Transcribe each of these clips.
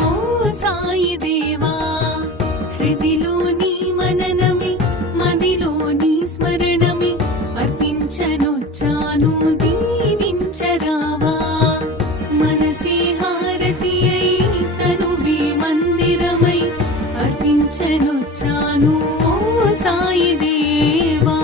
ఓ సాయి దేవా. హృదిలో నీ మననమే మదిలో నీ స్మరణమే అర్పించనొచ్చాను దీవించరావా. మనసే హారతి అయి తనువే మందిరమై అర్పించనొచ్చాను ఓ సాయి దేవా.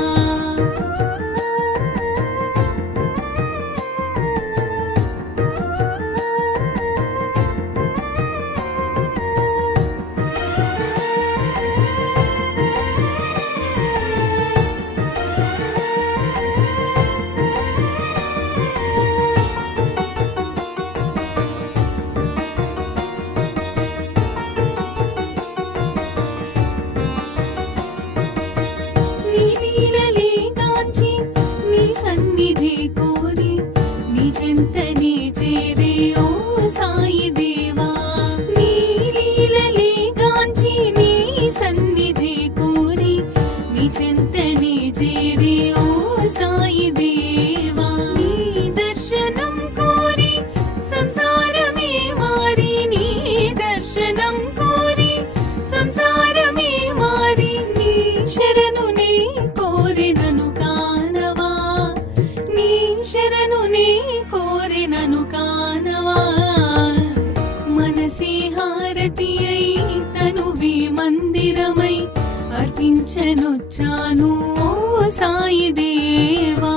సన్నిధి కోరి నీ చెంతనే చేరే ఓ సాయి దేవా. నీ లీలలే గాంచి నీ సన్నిధి కోరి నీ చెంతనే చేరే ఓ సాయి దేవా. నీ దర్శనం కోరి సంసారమే మారి నీ దర్శనం కోరి సంసారమే మారి నీ శరణు నే కోరినను కానవా. నీ శరణు నే కోరినను కానవా. మనసే హారతి అయి తనువే మందిరమై అర్పించనొచ్చాను ఓ సాయి దేవా.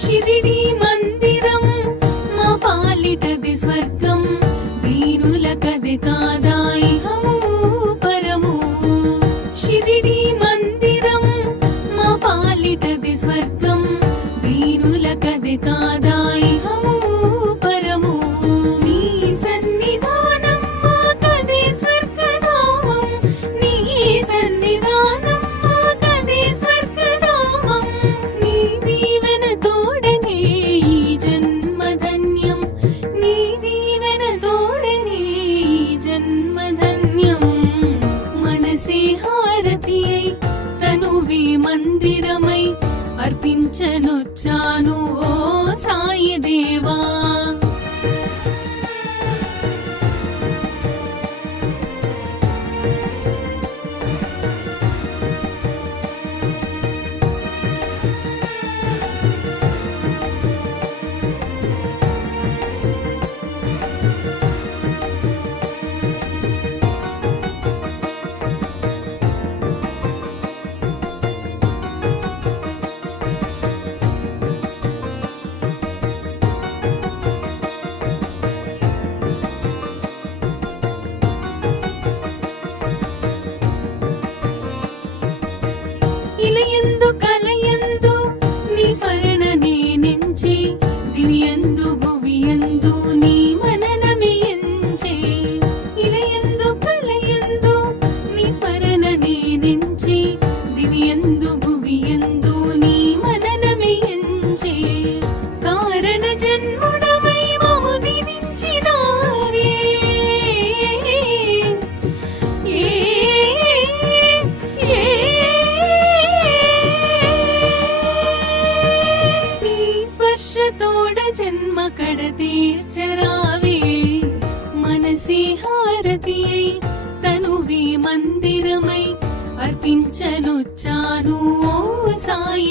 షిరిడి మందిరం మా పాలిటది స్వర్గం వీరులకది కాదా ఇహము పరము. షిరిడి మందిరం మా పాలిటది స్వర్గం వీరులకది కాదా ఇహము పరము. నీ సన్నిధానం మాకదే స్వర్గధామం. నీ సన్నిధానం మాకదే స్వర్గధామం. నీ దీవెన తోడనే ఈ జన్మధన్యం. నీ దీవెన తోడనే ఈ జన్మధన్యం. మనసే హారతి అయి తనువే మందిరమై అర్పించనొచ్చాను ఓ సాయి దేవా. ఇలయందు కలయందు నీ స్మరణ నేనెంచి దివ్యందు భువియందు నీ మననమే ఎంచే. ఇలయందు కలయందు నీ స్మరణ నేనెంచి దివ్యందు భువియందు నీ మననమే ఎంచే. కారణ జన్ముడవై మము దివించినావే. తోడ జన్మ కడ తీర్చరావే. మనసే హారతి అయి తనువే మందిరమై అర్పించనొచ్చాను ఓ సాయి